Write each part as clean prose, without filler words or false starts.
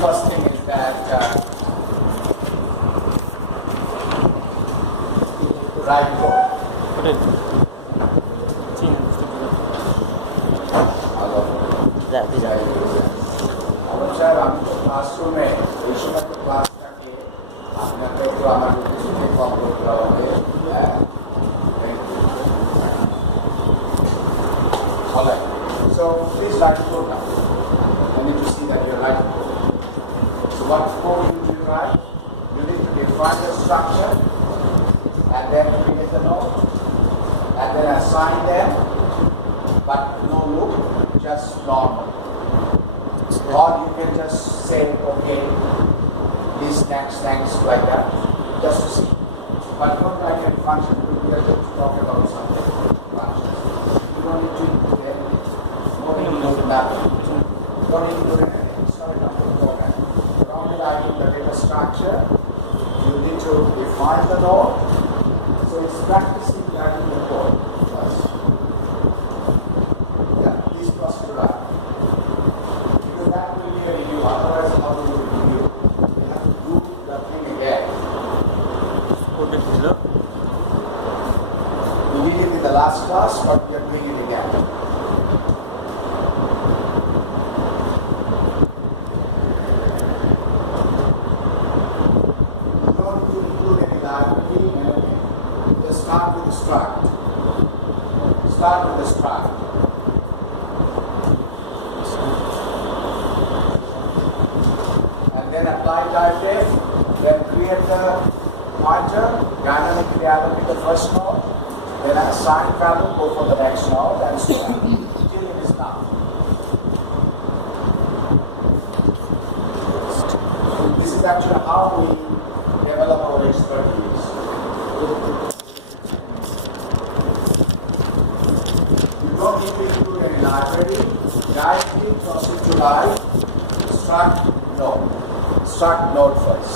first thing is that write code. Sir আমি তো ক্লাসরুমে এই সময় তো ক্লাস থাকে আপনাকে একটু আমার সাথে কম করতে হবে Alright, so please write code now. I need to see that you're writing code. So what code you need to write? You need to define the structure and then create the node and then assign them, but no loop, just normal. Or you can just say, okay, this next, like that, just to see. But don't write any function, we are just talking about something. Functions. You don't need to do anything. Don't need to do nothing. Don't need to do anything. It's not enough to program. You're only writing the data structure. You need to define the node. So it's practicing writing the code first. Yeah, please trust to write. That will be a review, otherwise how do you review? You have to do the thing again. We did it in the last class, but we are doing it again. You don't need to include any library, anything. Just start with the struct. Start with the struct. Then apply type if, then create the pointer, dynamically allocate the first node, then assign value, go for the next node, and so on, till it is done. This is actually how we develop our expertise. You don't need to include any library, directly proceed to live, struct node. Start node first.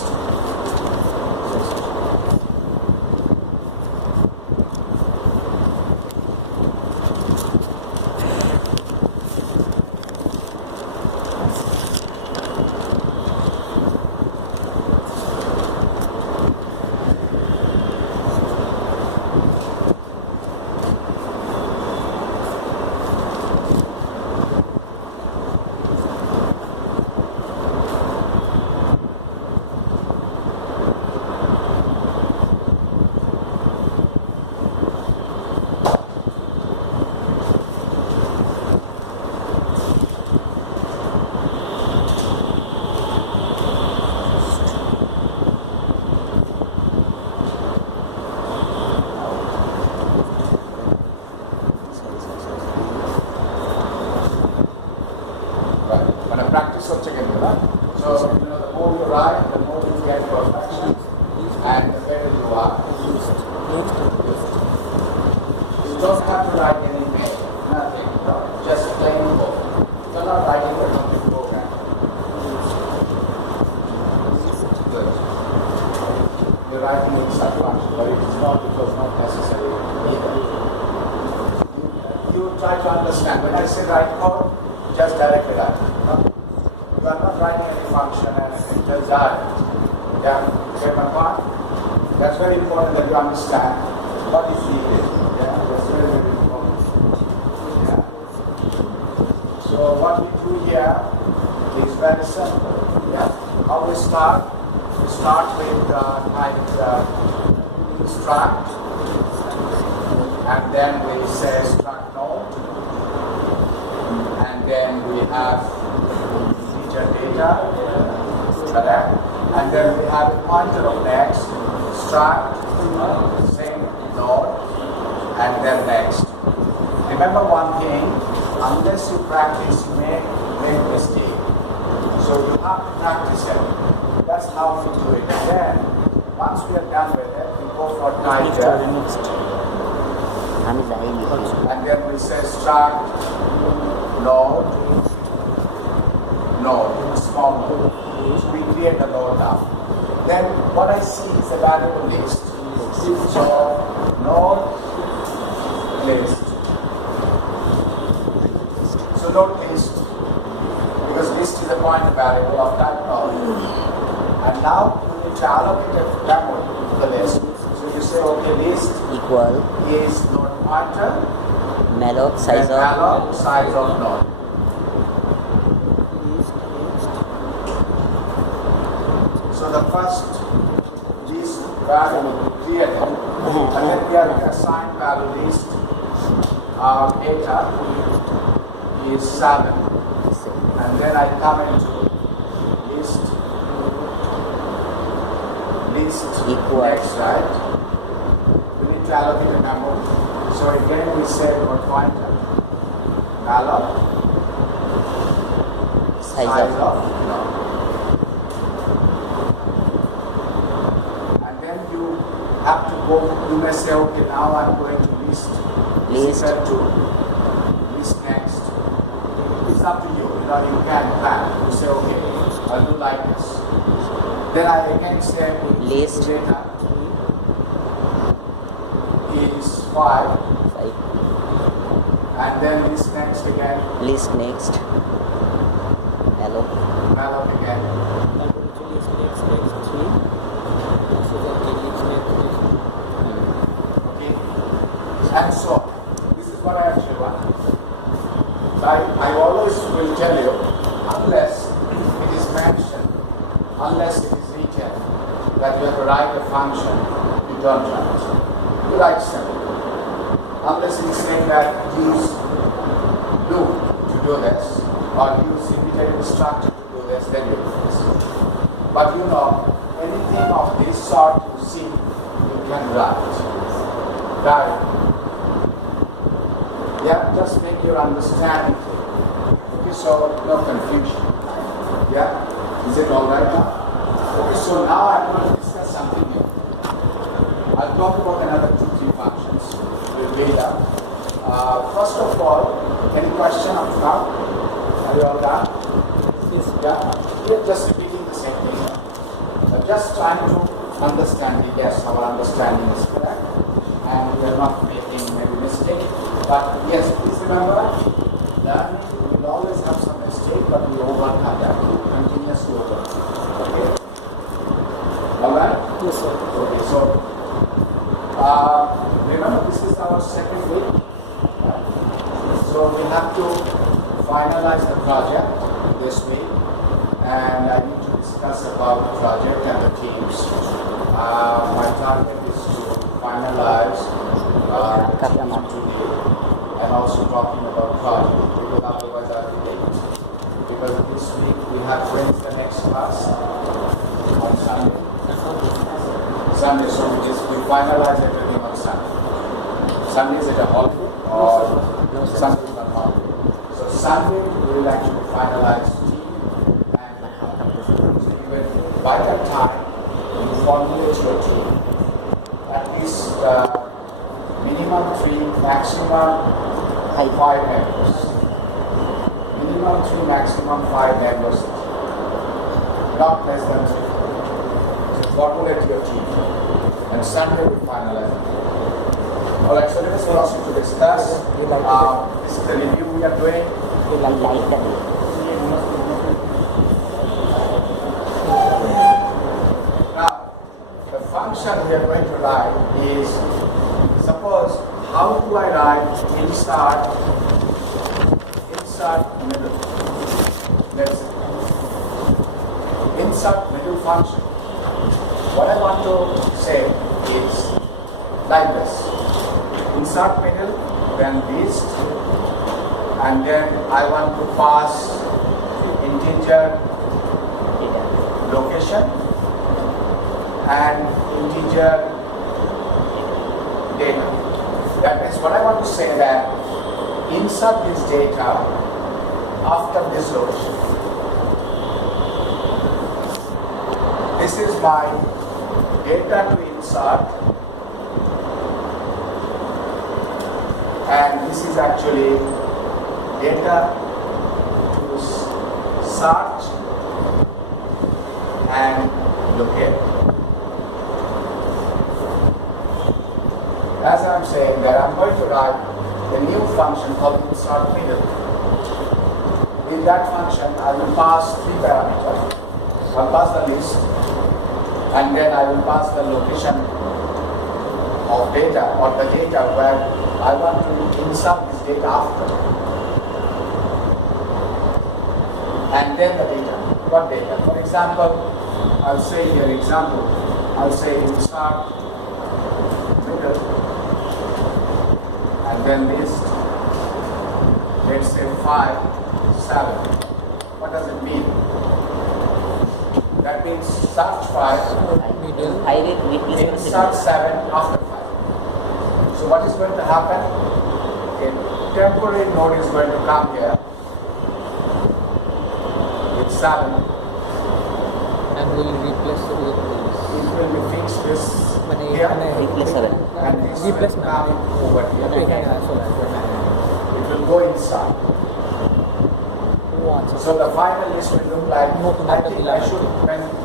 Practice of chicken, right? So, the more you write, the more you get perfection, and the better you are. You don't have to write any mail, nothing, just plain code. You're not writing a complete program. Good. You're writing with such function, but it is not because not necessary either. You try to understand. When I say write code, just direct it out. You are not writing any function and anything, just direct. Yeah, get my point? That's very important that you understand what is needed. Yeah, that's very, very important. Yeah. So what we do here is very simple. Yeah. How we start? We start with type struct, and then we say struct node, and then we have data, correct? And then we have a pointer of next, struct, same node, and then next. Remember one thing, unless you practice, you may make mistake. So you have to practice it. That's how we do it. And then, once we are done with it, we go for type and then we say struct, node, small node. So we create a node now. Then what I see is a variable list. So node list. So node list, because list is a pointer variable of type node. now you need to allocate a memory to the list. So you say, okay, list equal is node pointer, malloc size then of malloc size of node. So the first list value will be created, and then we have assigned value list. Our data is 7, and then I come into list equal next, right? We need to allocate a memory. So again we say node pointer malloc size of node. And then you have to go, you may say, okay, now I'm going to list to list next. It's up to you. You know, you can plan. You say, okay, I'll do like this. Then I again say list data is 5, and then list next again. List next malloc again. Okay, and so this is what I actually want. I always will tell you, unless it is mentioned, unless it is written that you have to write a function, you don't write. You write simple. Unless it is saying that use loop to do this, or use repeated structure to do this, then you do this. But you know, anything of this sort you see, you can write. Right? Yeah, just make your understanding clear. Okay, so no confusion. Yeah? Is it all right now? Okay, so now I'm going to discuss something new. I'll talk about another 2-3 functions with data. First of all, any question up now? Are you all done? Yes. Yeah? We're just repeating the same thing. Just trying to understand it. Yes, our understanding is correct. And we are not making maybe mistake. But yes, please remember, learning will always have some mistake, but we overcome that. Continuously overcome. Okay? Alright? yes sir. Okay, so remember this is our second week. So we have to finalize the project this week, and I need to discuss about the project and the teams. My target is to finalize the team today, and also talking about project, because otherwise I'll be late. Because this week we have when's the next class? On Sunday. Sunday, so we finalize everything on Sunday. Sunday is it a holiday or Sunday is not holiday? So Sunday we will actually finalize team and the company. So by that time you formulate your team. At least minimum 3, maximum 5 members. Minimum 3, maximum 5 members. Not less than 3. So formulate your team. And Sunday we finalize it. Alright, so let us proceed to discuss. This is the review we are doing. Now, the function we are going to write is, suppose, how do I write insert middle? Let's see. Insert middle function. What I want to say is like this. Insert middle, then list, and then I want to pass integer location and integer data. That means what I want to say that insert this data after this location. This is my data to insert, and this is actually data to search and locate. As I'm saying that I'm going to write a new function called insert middle. In that function I will pass 3 parameters. I'll pass the list, and then I will pass the location of data or the data where I want to insert this data after. And then the data. What data? For example, I'll say here example. I'll say insert middle and then list. Let's say 5, 7. What does it mean? That means search 5 insert 7 after 5. So what is going to happen? A temporary node is going to come here with 7. And we will replace it with this. It will be fixed this here replace 7. and this Replace will come over here. It will go inside. So the final list will look like, I think I should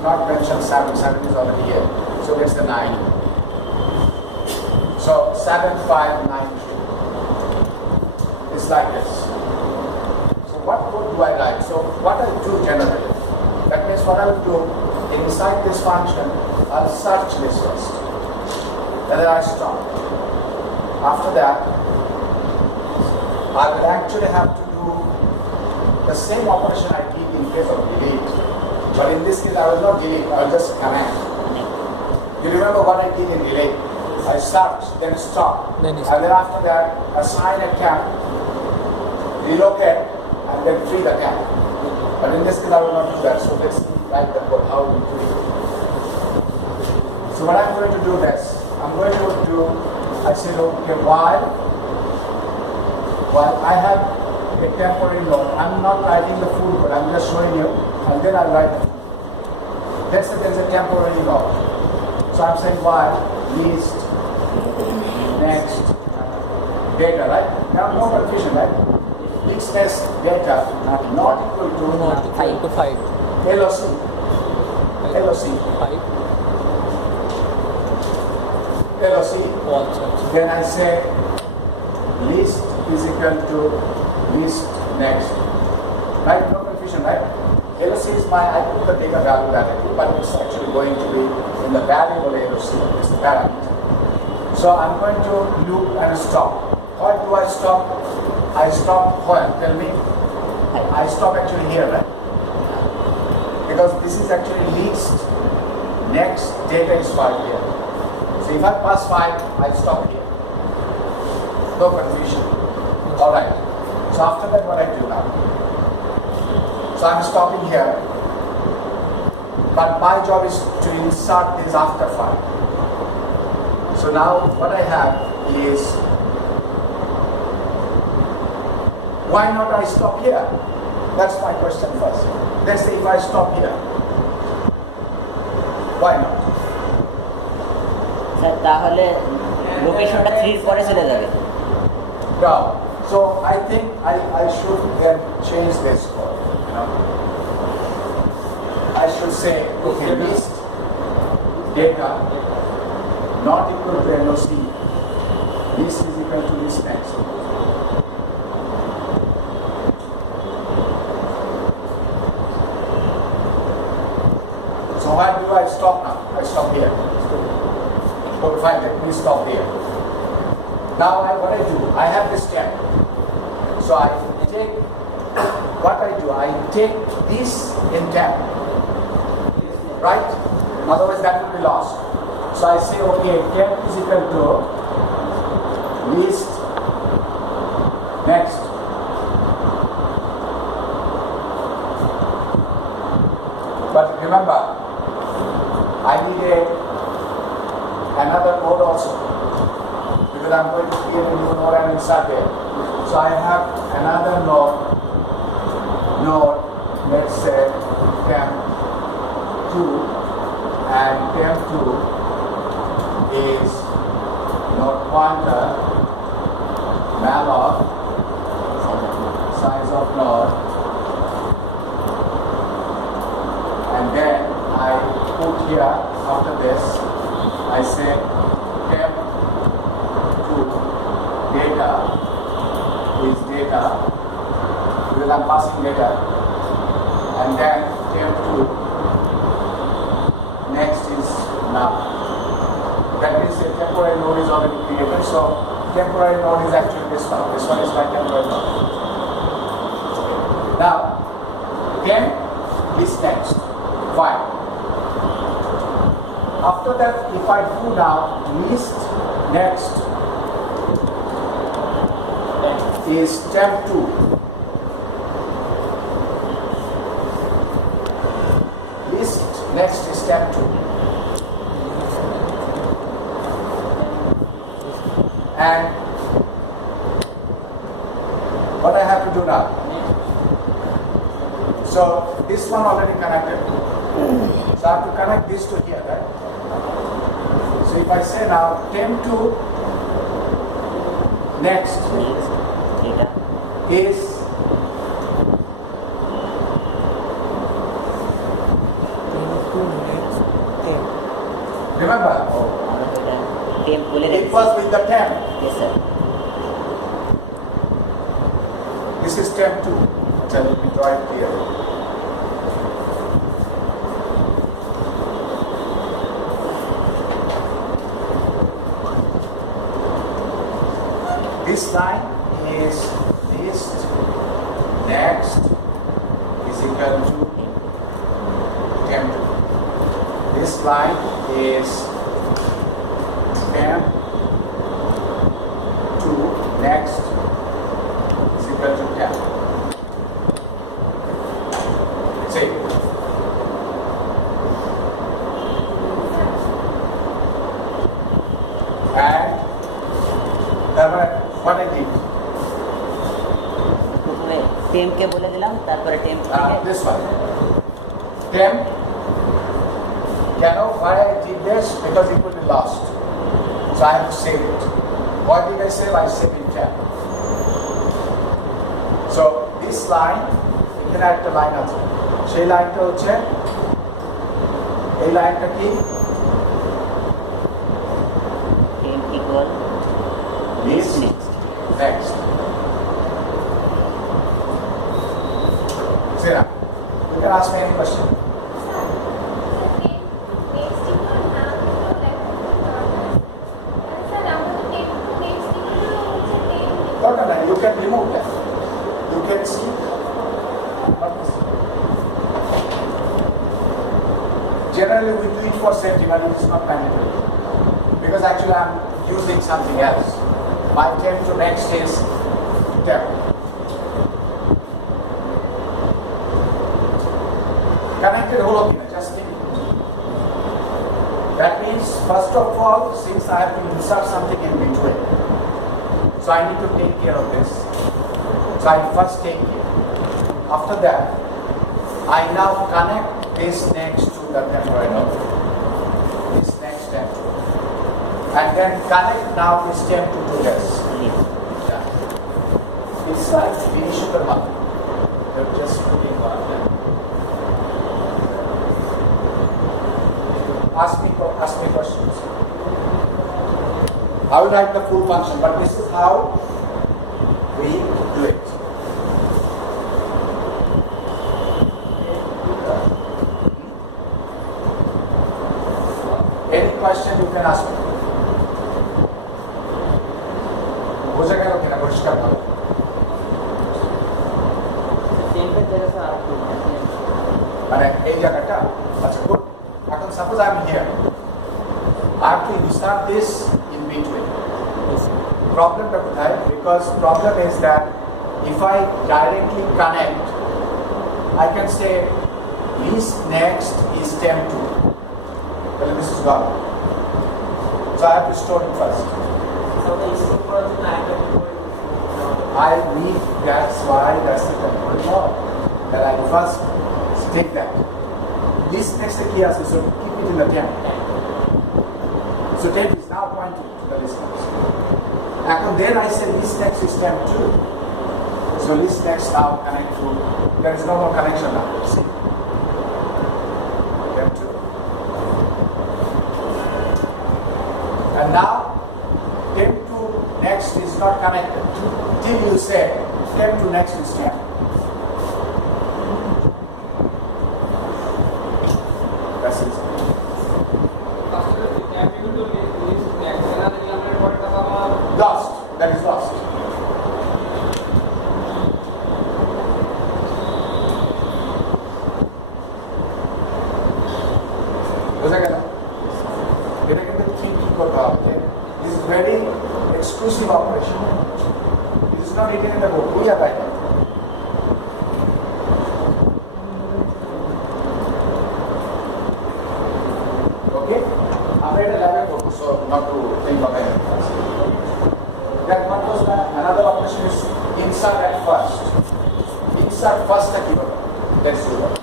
not mention 7, 7 is already here. So that's the 9. So 7, 5, 9, 3. It's like this. So what code do I write? So what I do generally, that means what I will do, inside this function, I'll search this first. Then I stop. After that, I will actually have to do the same operation I did in case of delete. But in this case, I will not delete, I will just command. You remember what I did in delete? I search, then stop. And then after that, assign a camp, relocate, and then free the camp. But in this case, I will not do that. So let's write the code, how we do it. So what I'm going to do this, I'm going to do, I said, okay, while I have a temporary node, I'm not writing the full code, I'm just showing you, and then I'll write the full code. Let's say there's a temporary node. So I'm saying while list next data, right? Now no confusion, right? List next data not equal to Not equal to 5. LOC. LOC. 5. LOC. Also. Then I say list is equal to list next. Right? No confusion, right? LOC is I put the data value directly, but it's actually going to be in the variable LOC. It's the parameter. So I'm going to loop and stop. Why do I stop? I stop when? Tell me. I stop actually here, right? Because this is actually list next data is 5 here. So if I pass 5, I stop here. No confusion. Alright. So after that, what I do now? So I'm stopping here. But my job is to insert this after 5. So now what I have is, why not I stop here? That's my question first. Let's say if I stop here. Why not? Sir তাহলে লোকেশনটা 3 এর পরে চলে যাবে। Now, so I think I should then change this code. You know? I should say, okay, list data not equal to LOC. List is equal to list next. So where do I stop now? I stop here. Okay, fine, let me stop here. Now what I do, I have this temp. So I take, what I do, I take this in temp. Right? Otherwise that will be lost. So I say, okay, temp is equal to list next. But remember, I need another node also, because I'm going to create a new node and insert it. So I have another node, let's say temp2, and temp2 is node pointer, malloc, size of node, and then I put here after this, I say temp2 data is data, because I'm passing data, and then temp2 next is now. That means the temporary node is already created. So temporary node is actually this one. This one is my temporary node. Now, then this next. Fine. After that, if I do now list next is temp 2. List next is temp 2. And what I have to do now? So this one already connected. So I have to connect this to here, right? So if I say now temp 2 next is remember it was with the temp. Yes, sir. This is temp 2. So let me draw it here. This line is list next is equal to temp 2. This line is temp 2 next is equal to temp. See? And what I did? প্রথমে টেম্পকে বলে দিলাম, তারপরে temp This one. Temp. Why I did this? Because it would be lost. So I have to save it. What did I save? I save in temp. So this line, এখানে একটা line আছে। সেই লাইনটা হচ্ছে এই লাইনটা কি? Temp equal This next. Sira, you can ask me any question. No, you can remove that. You can see. Generally, we do it for safety, but it's not mandatory. Because actually, I'm using something else. My temp to next is temp. Connected whole of it, just think. That means, first of all, since I have to insert something in between, so I need to take care of this. So I first take care. After that, I now connect this next to the temporary node. This next temp. And then connect now this temp to this. Yeah. It's like initial one. They're just putting one there. Ask me questions. I will write the full function, but this is how we do it. Any question you can ask me. বোঝা গেল কিনা পরিষ্কার ভালো? মানে এই জায়গাটা আচ্ছা good. এখন suppose I am here, I have to insert this in between. Problemটা কোথায়? Because problem is that if I directly connect, I can say list next is temp 2. Well, this is gone. So I have to store it first. I need, that's the temporary node. That I first take that. List next to key so keep it in the temp. So temp is now pointing to the list next. And then I say list next is temp 2. So list next now connect to, there is no more connection now. See? Temp 2. And now temp to next is not connected till you say temp to next is temp. That's it. first. বোঝা গেল? এটা কিন্তু thinking করতে হবে। This is very exclusive operation. This is not written in the book. We are writing. Okay? আমরা এটা ল্যাবে করবো, so not to think of anything else. Then what was the another operation is insert at first. Insert first টা কিভাবে? Let's do that.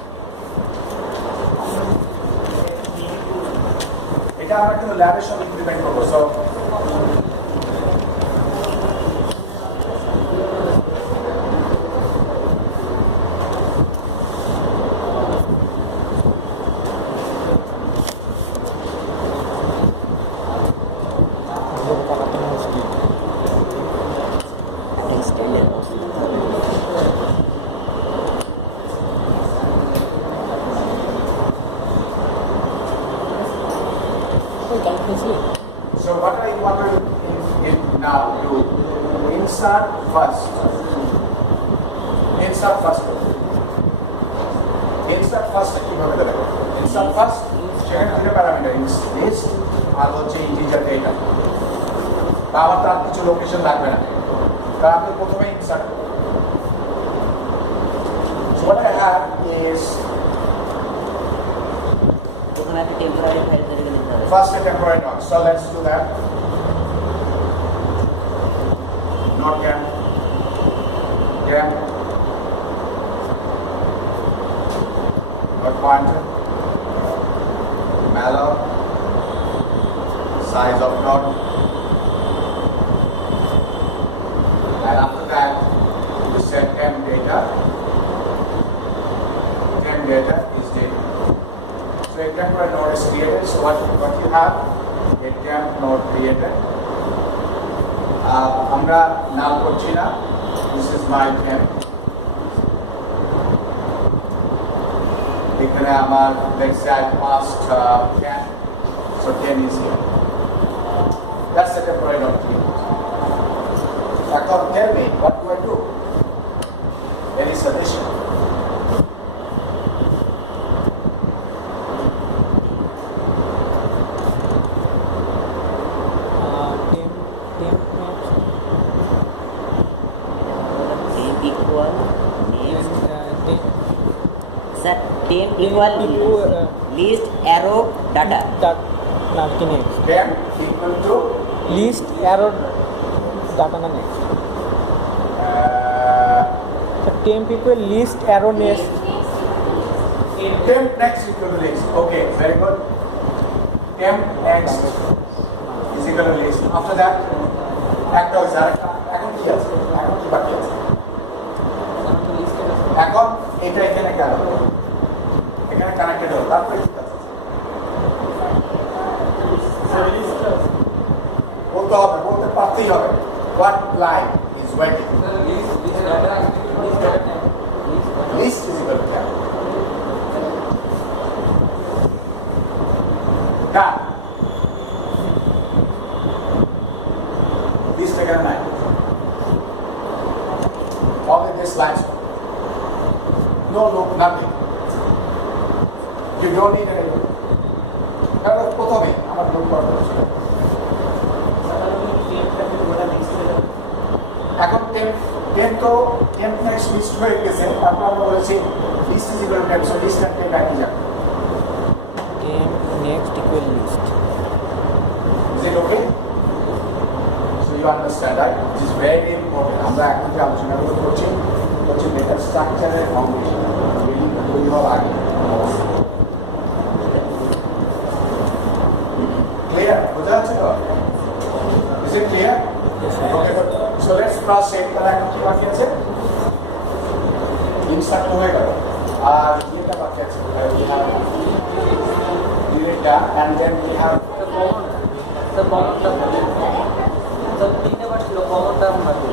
এটা আমরা কিন্তু ল্যাবের সঙ্গে ইমপ্লিমেন্ট করবো, so So what I want to now do, insert first. Insert first. Insert first কিভাবে দেবে? Insert first সেখানে দুটো প্যারামিটার, লিস্ট আর হচ্ছে ইন্টিজার ডেটা। আমার তার কিছু লোকেশন লাগবে না, কারণ আপনি প্রথমে ইনসার্ট করবেন। So what I have is প্রথমে একটা টেম্পোরারি ফাইল তৈরি করে নিতে হবে। first a temporary node. So let's do that. Node cam. Node pointer. Malloc. Size of node. And after that, you set temp data. Temp data is data. So a temporary node is created. So what you have, a temp node created. আমরা নাম করছি না. This is my temp. এখানে আমার let's say I passed 10. So 10 is here. That's the temporary node created. Now tell me, what do I do? Any suggestion? Temp equal list arrow data. Temp equal to list arrow data na next. Temp equal list arrow next. temp next equal to list. Okay, very good. Temp next is equal to list. After that, একটা হয়েছে আরেকটা। এখন কি আছে? এখন কি বাকি আছে? এখন এটা এখানে গেল, এখানে কানেক্টেড হলো, তারপরে কি আছে? বলতে হবে, বলতে পারতেই হবে। What line is waiting? List is equal to temp. Done. List again 9. Only this line. No loop, nothing. You don't need any loop. কারণ প্রথমে আমার লোক করা হচ্ছে। এখন temp next list হয়ে গেছে, তারপর আমরা বলেছি list is equal to temp, so list and temp একই যাবে। Temp next equal list. Is it okay? So you understand, right? It is very important. আমরা এখন যে আলোচনাগুলো করছি হচ্ছে ডেটা স্ট্রাকচারের ফাউন্ডেশন, বিল্ডিং তৈরি হওয়ার আগে। Clear? বোঝা যাচ্ছে তো? Is it clear? Okay, good. So let's cross check. তাহলে এখন কি বাকি আছে? Insert হয়ে গেল। আর এটা বাকি আছে। We have delete that and then we have The common term. The তিনটে বার ছিল common term বাকি।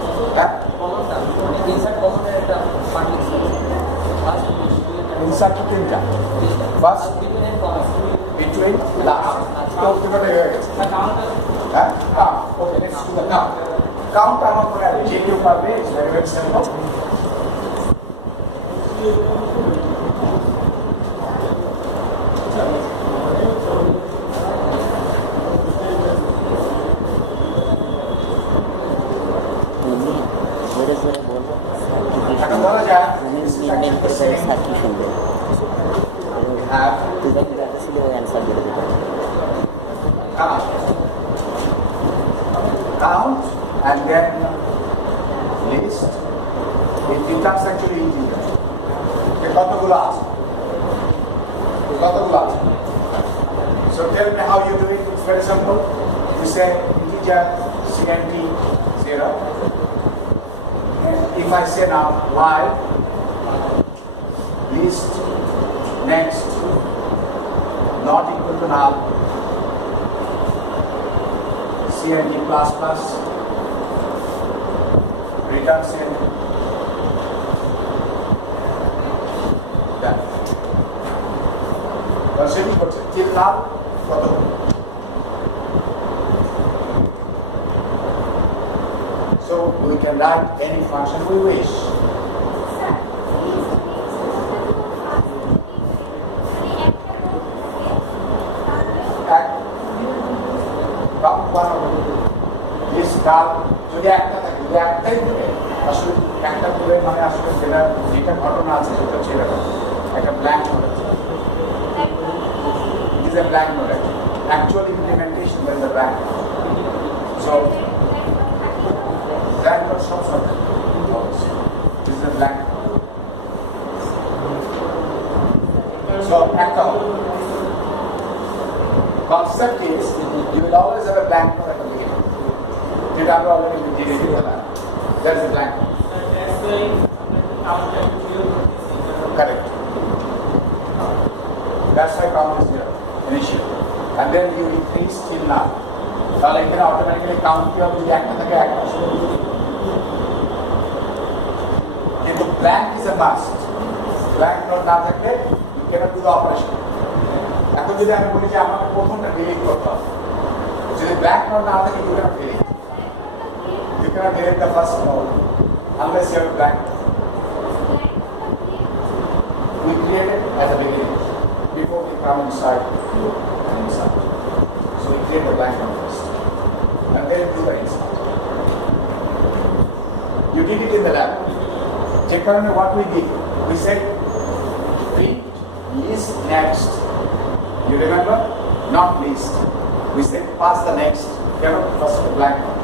Common term. Insert common এর একটা part লিখছি। First insert তিনটা। First between and common. between last. তো কিভাবে হয়ে গেছে? হ্যাঁ? Count. Okay, let's do the count. Count আমার মনে হয় যে কেউ পারবে, ইটস ভেরি ভেরি সিম্পল। জোরে জোরে বলবো এখন ধরা যায় স্যার কি শুনবে তুই যখন দেখা ছিল ওই অ্যান্সার দিয়ে দিতে count and then list. It becomes actually integer. কতগুলো আছে? কতগুলো আছে? So tell me how you do it. It's very simple. You say integer cnt 0. And if I say now while list next not equal to null cnt plus plus return cnt that সেটি করছে till null কত so we can write any function we wish. যদি একটা থাকে, যদি একটাই থাকে, আসলে একটা করে মানে আসলে যেটা ঘটনা আছে সেটা হচ্ছে এরকম একটা ব্ল্যাঙ্ক নোট আছে। It is a blank note. Actual implementation there is a blank. So blank note shows something. This is a blank. So একটা concept is you will always have a blank note at the beginning. You have already deleted that. That's a blank. Correct. That's why count is 0 initially. And then you increase till now. তাহলে এখানে automatically count কি হবে যদি একটা থাকে একটা আসবে। কিন্তু blank is a must. Blank note না থাকলে you cannot do the operation. এখন যদি আমি বলি যে আমাকে প্রথমটা ডিলিট করতে হবে, যদি blank note না থাকে you cannot delete. You cannot delete the first node unless you have a blank. We create it at the beginning before we come inside and inside. So we create a blank node first and then do the inside. You did it in the lab. Check on what we did. We said print list next. You remember? Not list. We said pass the next. Cannot first the blank node.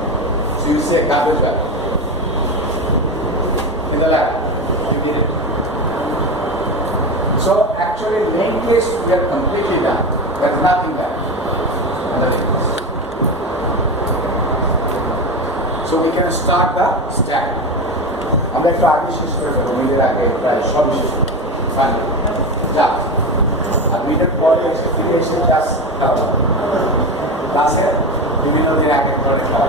So you say garbage value. In the lab, you did it. So actually main case we are completely done. There is nothing there. So we can start the stack. আমরা একটু আগে শেষ করে দেবো, মিলের আগে প্রায় সবই শেষ করে ফাইনাল যা আর মিলের পরে এসে ফিরে এসে জাস্ট খেলা ক্লাসে বিভিন্ন দিন এক এক ধরনের খেলা।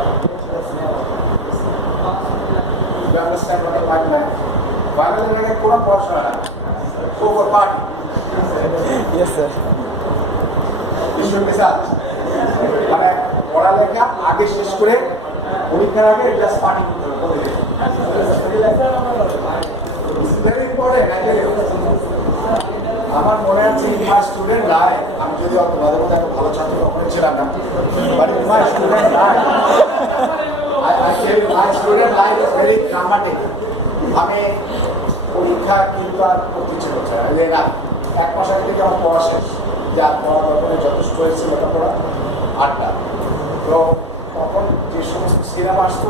You understand what I mean? ফাইনালের আগে কোনো পড়াশোনা না, over party. Yes sir. মানে পড়ালেখা আগে শেষ করে পরীক্ষার আগে জাস্ট পার্টি করতে হবে। Very important. আমার মনে আছে মাই স্টুডেন্ট লাইফ, আমি যদি তোমাদের মধ্যে একটা ভালো ছাত্র কখনো ছিলাম না, but in my student life I tell you, my student life is very dramatic. আমি পরীক্ষা কিন্তু আর করতে ইচ্ছে করছে না, এক মাস আগে থেকে আমার পড়া শেষ, যা পড়া দরকারে যথেষ্ট হয়েছে ওটা পড়া আড্ডা। তো তখন যে সমস্ত সিনেমা আসতো,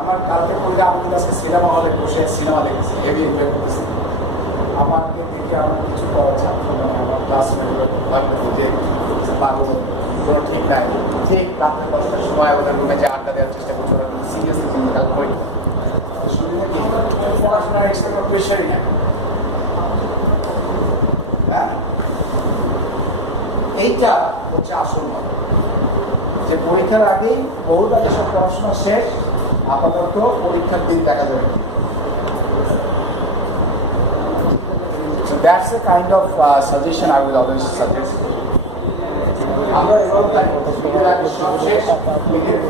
আমার কালকে পড়লে আমাদের কাছে সিনেমা হলে বসে সিনেমা দেখেছি, হেভি এনজয় করতেছি। আমাকে দেখে আমার কিছু পড়া ছাত্র মানে আমার ক্লাসমেটগুলো ভাবতো যে পাগল, কোনো ঠিক নাই। ঠিক রাত্রে 10টার সময় ওদের রুমে যে আড্ডা দেওয়ার চেষ্টা করছে, ওরা সিরিয়াসলি কিন্তু কাল পরীক্ষা পড়াশোনার এক্সট্রা কোনো প্রেশারই নেই। হ্যাঁ, এইটা হচ্ছে আসল কথা, যে পরীক্ষার আগেই বহুত আগে সব পড়াশোনা শেষ, আপাতত পরীক্ষার দিন দেখা যাবে। So that's the kind of suggestion I will always suggest. আমরা এভাবে তাই মিডের আগে সব শেষ মিডের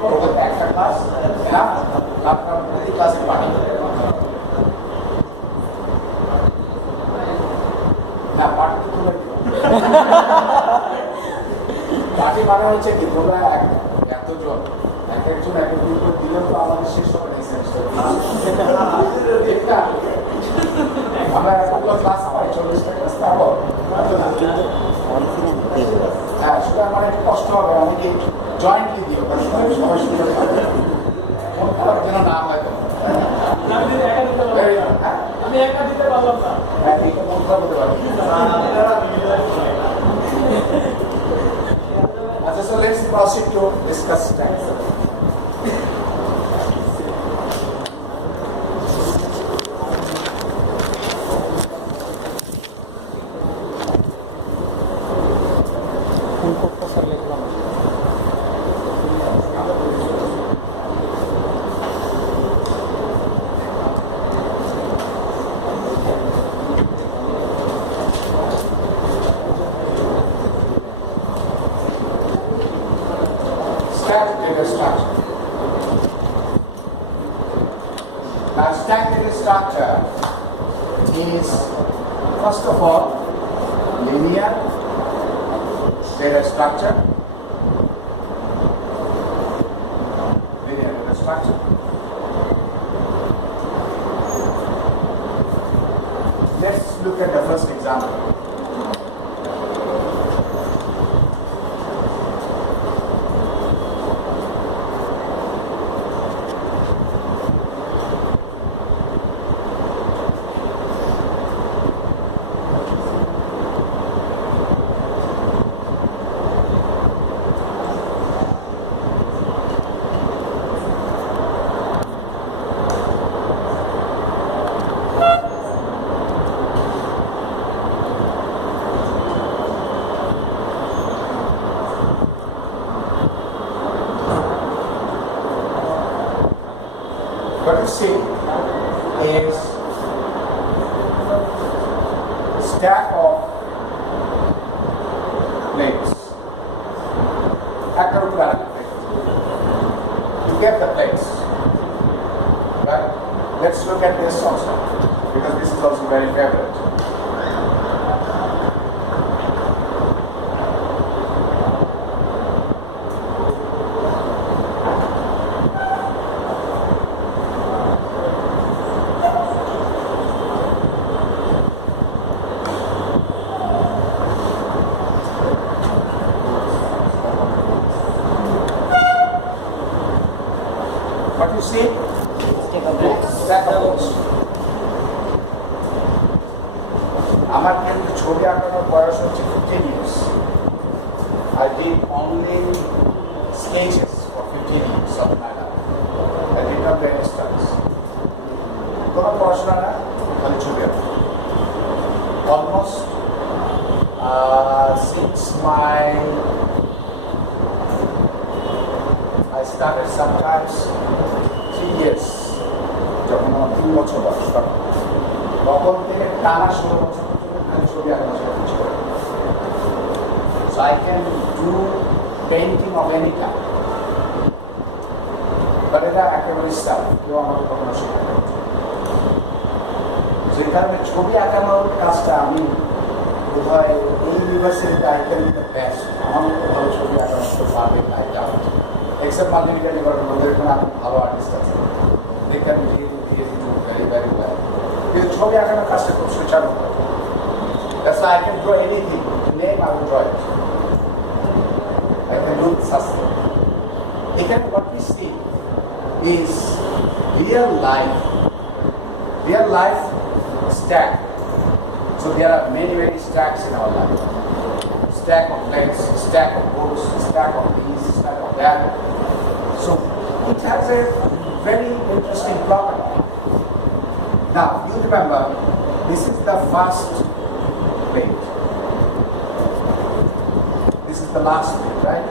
পর হতে একটা ক্লাস না আপনার প্রতি ক্লাসে পাঠি না পাঠি তুলে পার্টি মানে হচ্ছে কি তোমরা এতজন এক একজন এক একদিন করে দিলে তো আমাদের শেষ হবে না এই সেমিস্টার আমরা এতগুলো ক্লাস পাই 40টা ক্লাস পাবো হ্যাঁ সেটা আমার একটু কষ্ট হবে আমি কি জয়েন্টলি দিও কারণ সবাই সুবিধা পাবে মন খারাপ যেন না হয় তো আমি একা দিতে পারলাম না হ্যাঁ এইটা মন খারাপ হতে পারে so let's proceed to discuss tax. Stack data structure. Now, stack data structure is first of all linear data structure. Linear data structure. Let's look at the first example. What you see is stack of plates. Actor planet plates. You get the plates. Right? Let's look at this also, because this is also very favorite. What you see? Stack of books. আমার কিন্তু ছবি আঁকানোর বয়স হচ্ছে 15 years. I did only sketches for 15 years, something like that. I did not do any studies. কোনো পড়াশোনা না, খালি ছবি আঁকা। Almost since I started sometimes 3 years. যখন আমার 3 বছর বয়স তখন থেকে টানা 16 বছর পর্যন্ত ছবি আঁকা শুরু করি। So I can do painting of any kind. But এটা একেবারে স্টাইল, কেউ আমাকে কখনো শেখায় না। যে কারণে ছবি আঁকানোর কাজটা আমি বোধহয় এই ইউনিভার্সিটিতে I can be the best. আমার মতো ভালো ছবি আঁকানো তো পারবে না, I doubt. Except multimedia department, ওদের এখানে ভালো আর্টিস্ট আছে। They can really do very, very well. কিন্তু ছবি আঁকানোর কাজটা খুব সুচারু হয়। That's why I can draw anything. Name, I will draw it. I can do something. Again, what we see is real life stack. So there are many, many stacks in our life. Stack of plates, stack of books, stack of these, stack of that. So it has a very interesting property. Now, you remember, this is the first plate. This is the last plate, right?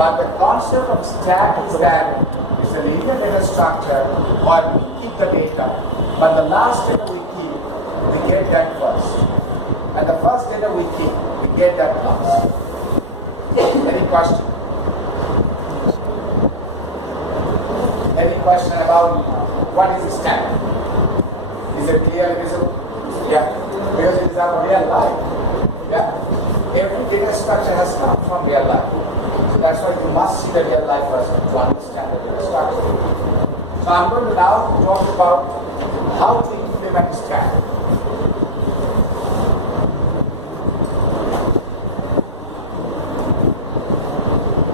But the concept of stack is that it's a linear data structure where we keep the data, but the last data we keep, we get that first. And the first data we keep, we get that last. Any question? Any question about what is stack? Is it clearly visible? Yeah. Because it is our real life. Yeah. Every data structure has come from real life. So that's why you must see the real life first to understand the data structure. So I'm going to now talk about how to implement stack.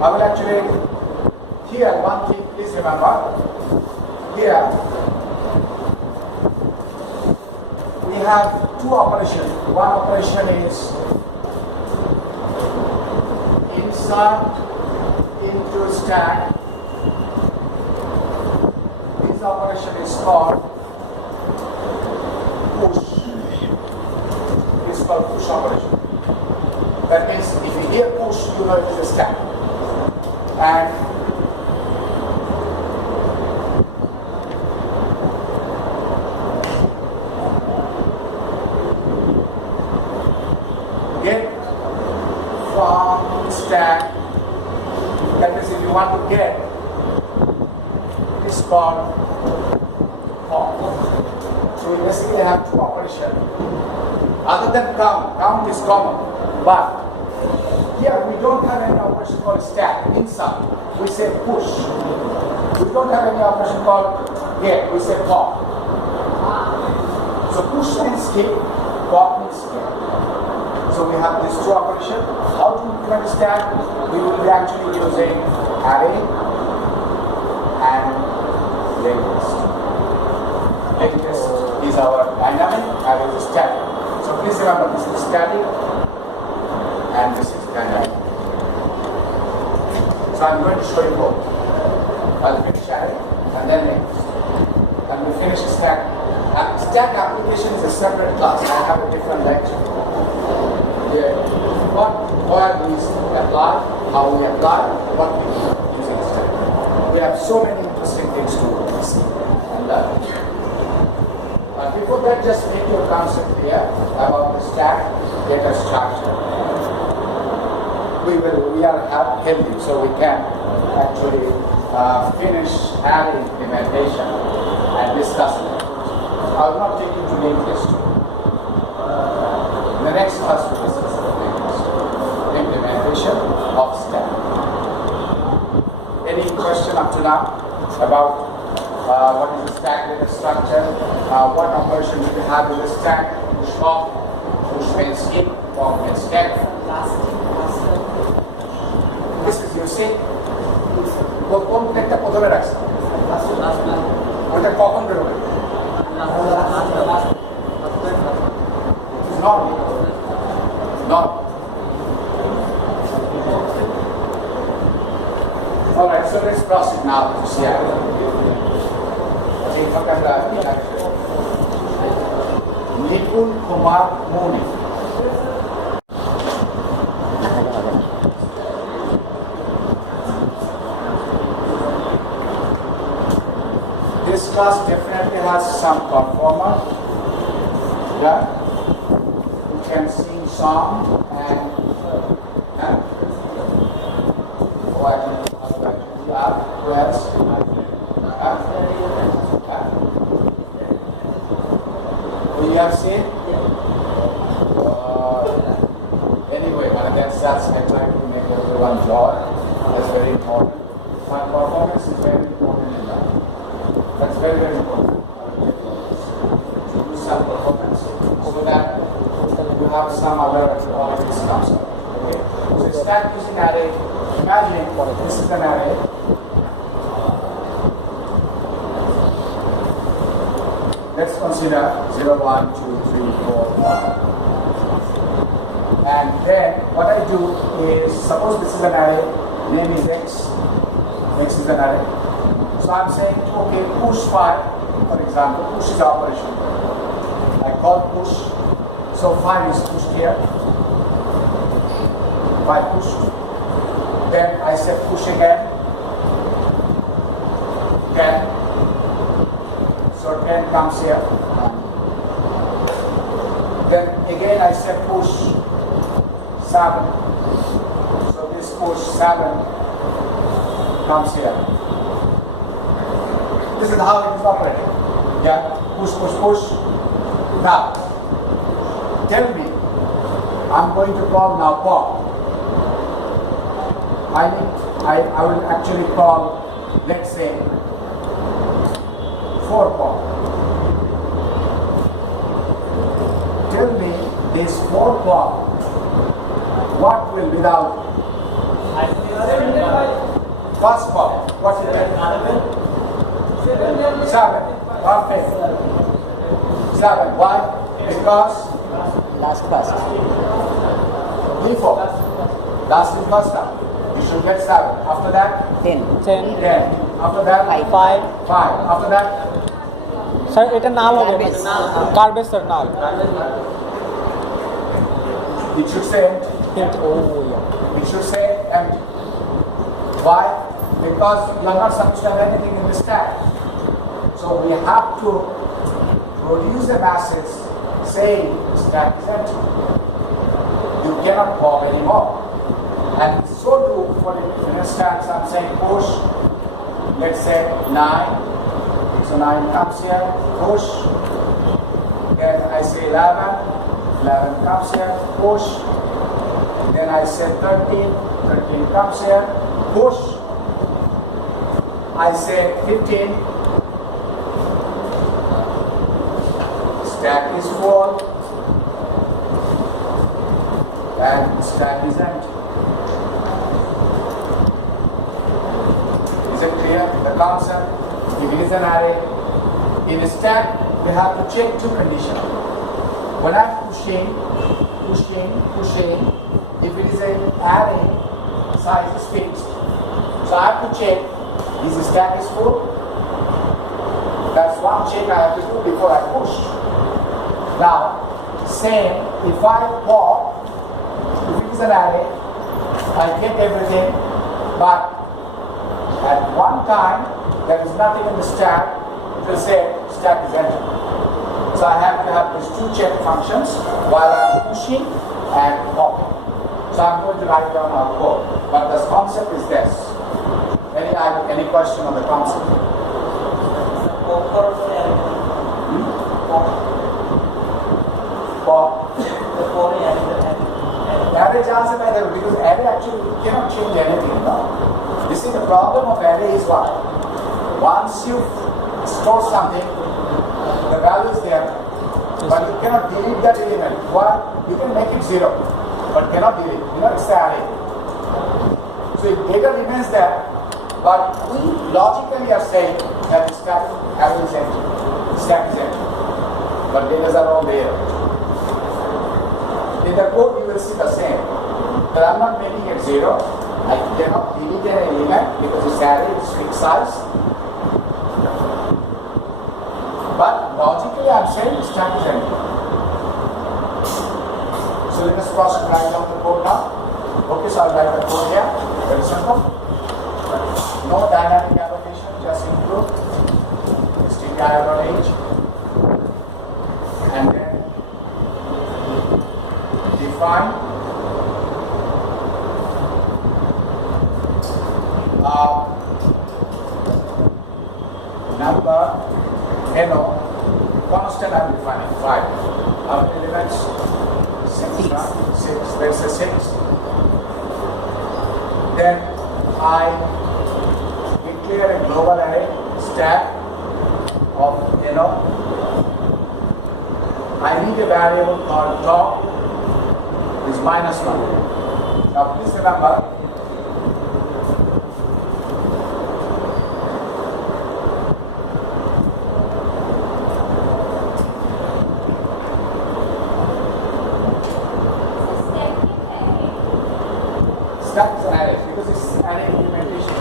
I will actually, here one thing, please remember, here we have two operations. One operation is insert into stack. This operation is called push. It's called push operation. That means if you hear push, you know it is a stack. And get from stack, that means if you want to get, it's called pop. So we basically have two operations. Other than count is common, but here we don't have any operation called stack, inside. We say push. We don't have any operation called get, we say pop. So push means skip, pop means skip. So we have these two operations. How to implement stack? We will be actually using array and linked list. Linked list is our dynamic, array is static. So please remember, this is static and this is dynamic. So I'm going to show you both. I'll finish array and then linked. And we finish stack. Stack application is a separate class. I have a different lecture. Yeah. Where we apply, how we apply, what we do using stack. We have so many interesting things to see and learn. Before that, just make your concept clear about the stack data structure. We are healthy, so we can actually finish array implementation and discuss it. I will not take you to linked list. The next class will discuss the linked list. Implementation of stack. Any question up to now about what is the stack data structure? What operation do we have in the stack? Push off, push means skip, pop means get. This is you see. কোন প্লেটটা প্রথমে রাখছে ওটা কখন বেরোবে not alright, so let's proceed now to see Nipun Kumar Muni. This class definitely has some performer. Yeah, you can sing song and who else? Who you have seen? Anyway, that's I try to make everyone joy. That's very important. My performance is very important in that. That's very, very important. To do some performance so that you have some other qualities comes up. Okay. So start using array. Imagine this is an array. Let's consider 0, 1, 2, 3, 4, 5. And then what I do is, suppose this is an array, name is x is an array. So I'm saying, okay, push 5, for example, push is the operation. I call push, so 5 is pushed here. 5 pushed. Then I say push again. 10. So 10 comes here. Then again I say push 7. So this push, 7 comes here. This is how it is operating. Yeah, push, push, push. Now, tell me, I'm going to call now pop. I will actually call, let's say, 4 pop. Tell me, this 4 pop, what will without first pop? What will get? 7. Perfect. 7. Why? Because Last first. before last is first time. You should get 7. After that, 10. 10 10. After that, 5 5. After that, sir এটা নাল হবে Garbage. Garbage sir null it should say empty. কিন্তু ও It should say empty. Why? Because you are not supposed to have anything in the stack. So we have to produce a message saying stack is empty. You cannot pop anymore. And so do, for instance, I'm saying push, let's say 9. So 9 comes here, push. Then I say 11, 11 comes here, push. Then I say 13, 13 comes here, push. I say 15, stack is full, and stack is empty. Is it clear? The concept, if it is an array, in a stack, we have to check 2 conditions. When I'm pushing, if it is an array, size is fixed. So I have to check, is the stack is full? That's one check I have to do before I push. Now, same, if I pop, if it is an array, I get everything, but at one time, there is nothing in the stack, it will say stack is empty. So I have to have these 2 check functions while I'm pushing and popping. So I'm going to write down our code. But the concept is this. Any question on the concept? Pop. Array doesn't matter because array actually cannot change anything now. You see, the problem of array is what? Once you store something, the value is there, but you cannot delete that element. Why? You can make it 0, but cannot delete. You know, it's the array. So if data remains there, but we logically are saying that the stack array is empty. Stack is empty. But data are all there. In the code, you will see the same. But I'm not making it 0. I cannot delete an element because this array is fixed size. But logically, I'm saying stack is empty. So let us first write down the code now. Okay, so I'll write the code here. Very simple. No dynamic annotation, just include str.h and then define number no constant. I'm defining 5. How many elements? 6. 6. There's a 6. Then I declare a global array stack of I need a variable called top is -1. Now please remember, stack is an array because it's array implementation.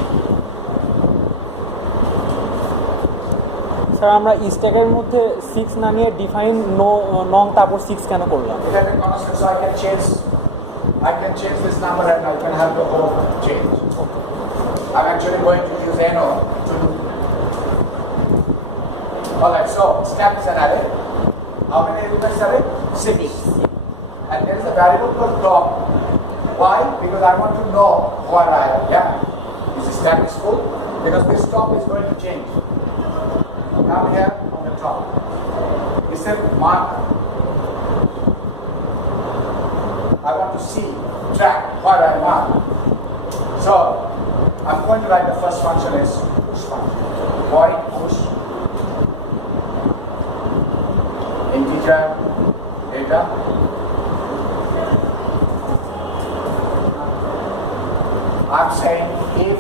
Sir আমরা স্ট্যাকের মধ্যে 6 না নিয়ে define নং তারপর 6 কেন করলাম? It has a constant, so I can change this number and I can have the whole change. I'm actually going to use no to do. Alright, so stack is an array. How many elements array? 6. And there is a variable called top. Why? Because I want to know where I am. Is the stack is full? Because this top is going to change. Now here on the top. It's a marker. I want to see, track where I am. So I'm going to write the first function as push function. Void push integer data. I'm saying if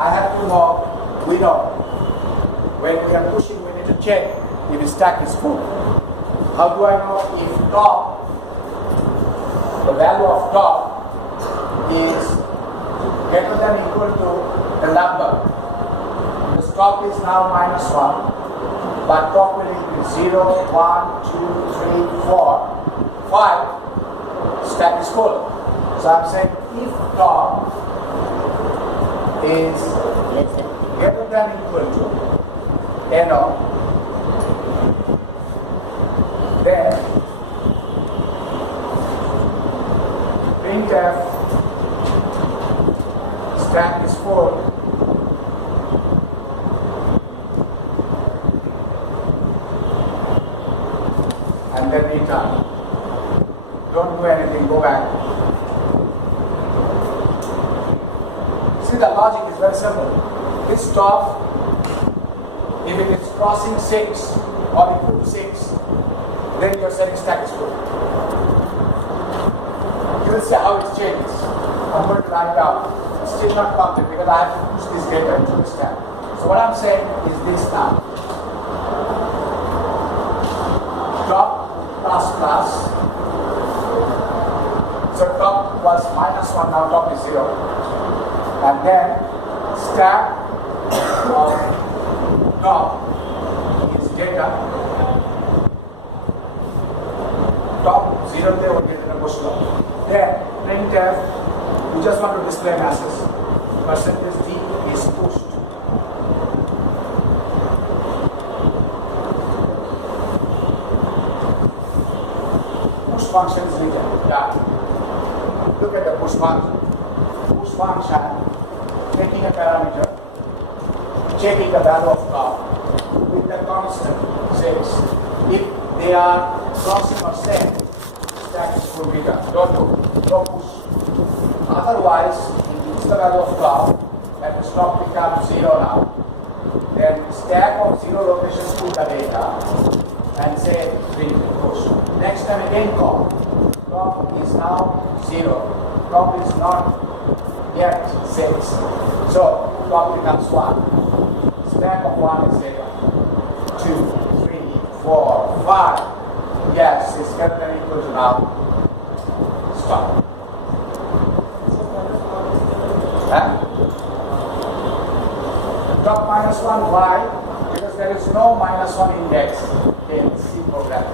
I have to know, we know when we are pushing, we need to check if the stack is full. How do I know if top, the value of top is greater than or equal to the number? The top is now -1, but top will be 0, 1, 2, 3, 4, 5. Stack is full. So I'm saying if top is greater than or equal to NO, then printf stack is full and then return. Don't do anything, go back. See, the logic is very simple. This top, if it is crossing 6 or equal to 6, then your setting stack is full. You will see how it changes. I'm going to write down. It's still not complete because I have to push this data into the stack. So what I'm saying is this now. Top plus plus. So top was -1, now top is 0. And then stack of top is data. Top 0 there will get in a bushel. Then printf, you just want to display masses. Percentage D is pushed. Push function is written. Yeah. Look at the push function. Push function taking a parameter, checking the value of top with the constant 6. If they are crossing or same, stack is full return. Don't push. Otherwise, if it's the value of top, and the stock becomes 0 now, then stack of 0 locations put the data and say print push. Next time again call. Top is now 0. Top is not yet 6. So top becomes 1. Stack of 1 is data. 2, 3, 4, 5. Yes, it's greater than or equal to now. Stop. Huh? Top -1, why? Because there is no -1 index in C program.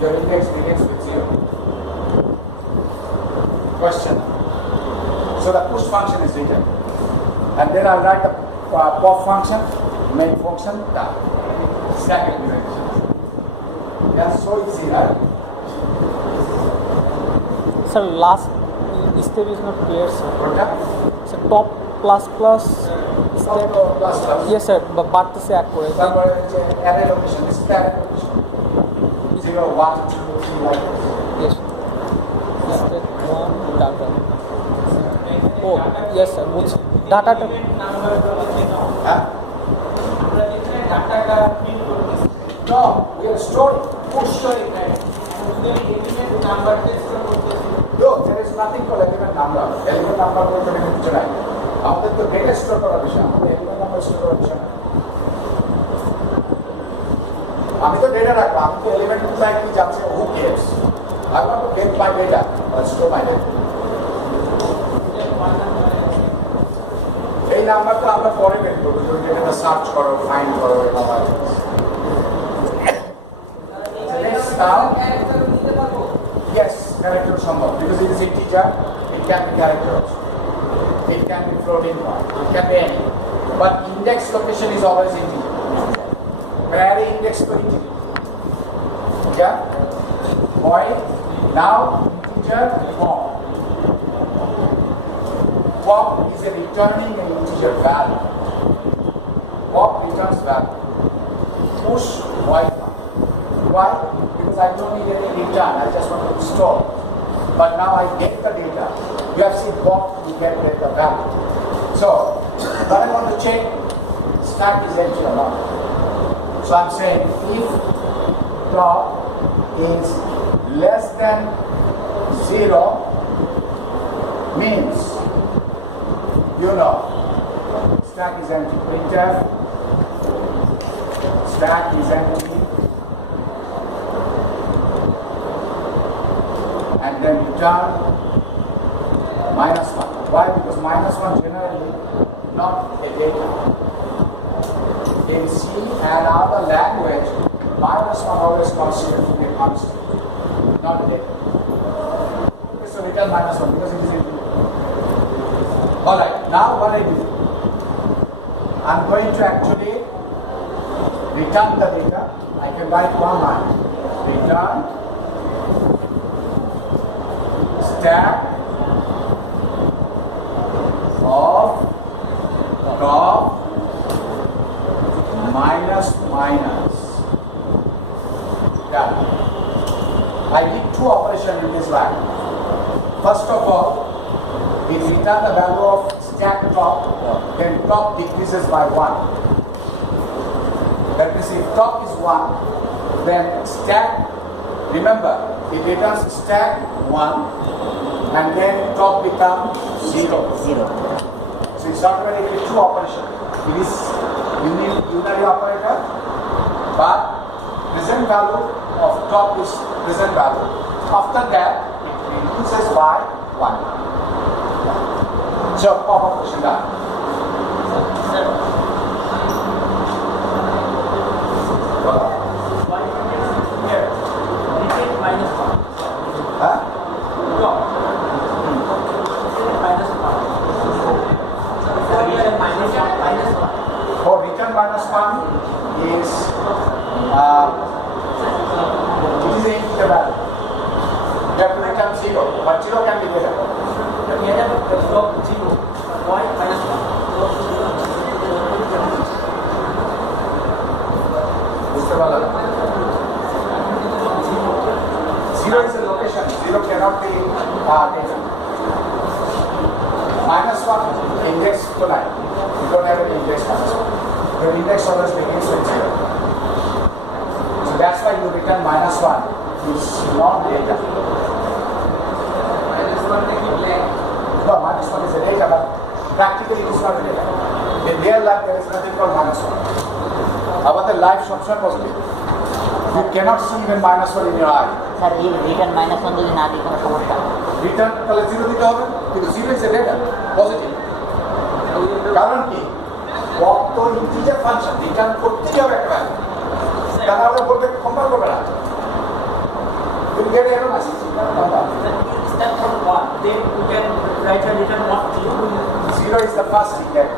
Your index begins with 0. Question. So the push function is written. And then I'll write the pop function, main function, done. Stack execution. Yeah, so easy, right? Sir, last step is not clear, sir. What? So top plus plus Top plus plus. yes sir, বাড়তেছে এক করে Number array location. This is the array location. 0, 1, 2, 3, like this. yes step 1 data oh yes sir বুঝছি ডাটাটা Huh? No, we are storing. Push. No, there is nothing called element number. Element number বলতে কিছু নাই। আমাদের তো data store করার বিষয়, আমাদের এলিমেন্ট নাম্বার স্টোর করার বিষয় না। আমি তো ডেটা রাখবো, আমি তো এলিমেন্ট কোথায় কি যাচ্ছে, who cares? I want to get my data or store my data. এই নাম্বারটা আমরা পরে বের করবো, যদি ডেটাটা সার্চ করো, ফাইন্ড করো, এটা হয়। Now, yes, character সম্ভব, because it is integer, it can be character also. It can be floating point, it can be any. But index location is always integer. Where index to integer. Yeah? Void Now integer pop. Pop is a returning an integer value. Pop returns value. Push Wi-Fi. Why? Because I don't need any return. I just want to store. But now I get the data. You have seen pop, you get the value. So, what I want to check, stack is empty or not. So I'm saying if top is less than 0 means, you know, stack is empty. Printf, stack is empty. And then return -1. Why? Because -1 generally not a data. In C and other language, -1 always considered to be a constant, not a data. Okay, so return -1 because it is empty. Alright, now what I do? I'm going to actually return the data. I can write one line. Return stack of top minus. Yeah. I did two operations in this line. First of all, it returns the value of stack top, then top decreases by 1. That means if top is 1, then stack, remember, it returns stack 1 and then top becomes 0. So it's automatically two operations. It is unary operator, but present value of top is present value. After that, it reduces by 1. So pop operation done. Huh? For return -1 is it is a integer value. You have to return 0, but 0 can be greater. বুঝতে পারলাম? 0 is a location. 0 cannot be data. -1 index to 9. You don't have an index -1. The index always begins with 0. So that's why you return -1 is not data. No, -1 is a data, but practically it is not a data. In real life, there is nothing called -1. Our life is positive. You cannot see even -1 in your eye. Sir এই return -1 যদি না দিই কোনো সমস্যা? Return তাহলে 0 দিতে হবে, কিন্তু 0 is a data, পজিটিভ। কারণ কি? কত ইন্টিজার ফাংশন রিটার্ন করতেই হবে একটা ভ্যালু। তা না হলে বলতে কম্পেয়ার করবে না। You get error message. Step from 1, then you can write a return of 0. 0 is the first index.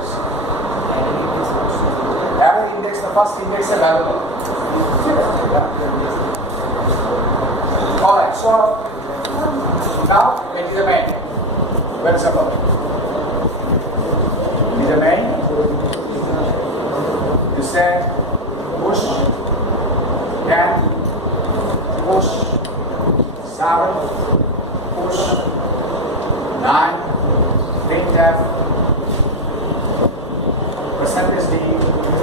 Array index, the first index is available. Alright, so now it is the main. Very simple. It is the main. You say push 10, push 7, push 9, printf, percentage d,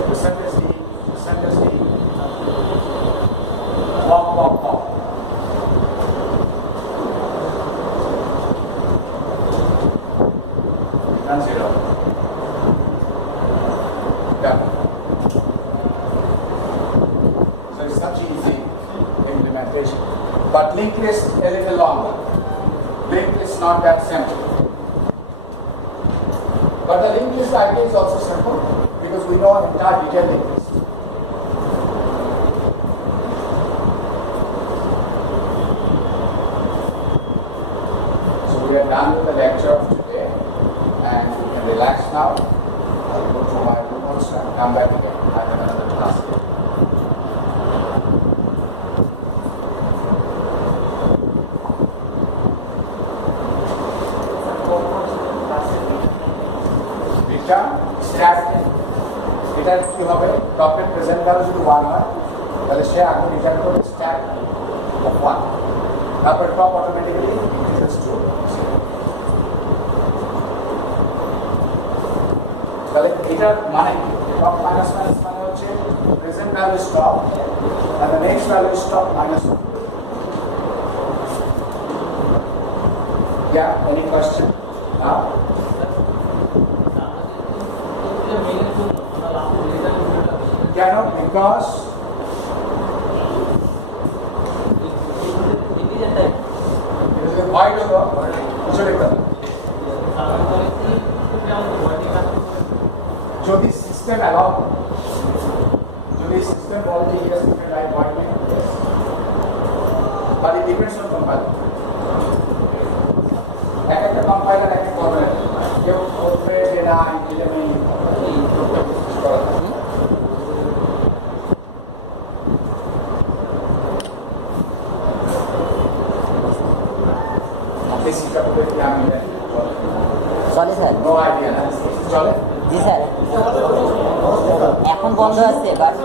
percentage d, percentage d, pop. And 0. Done. So it's such easy implementation. But linked list a little longer. Linked list not that simple. But the linked list idea is also simple because we know an entire detailed linked list. So we are done with the lecture of today and you can relax now. I'll go to my room also and come back again. I have another class. এটা কি হবে টপের present value যদি 1 হয় তাহলে সে আগে return করবে stack of 1 তারপর টপ অটোমেটিক্যালি ইকুয়ালস টু তাহলে এটার মানে টপ মাইনাস মাইনাস মানে হচ্ছে present value is top and the next value is top minus 1. Yeah, any question? Now? Cannot because it is a void of the যদি system allow যদি system বলে yes you can write void name yes but it depends on compiler এক একটা compiler এক এক করবে কেউ করবে যে না এটা আমি এই করা বেসিকটা বলে কি আমি চলে স্যার নো আইডিয়া না চলে জি স্যার এখন বন্ধ আছে বাট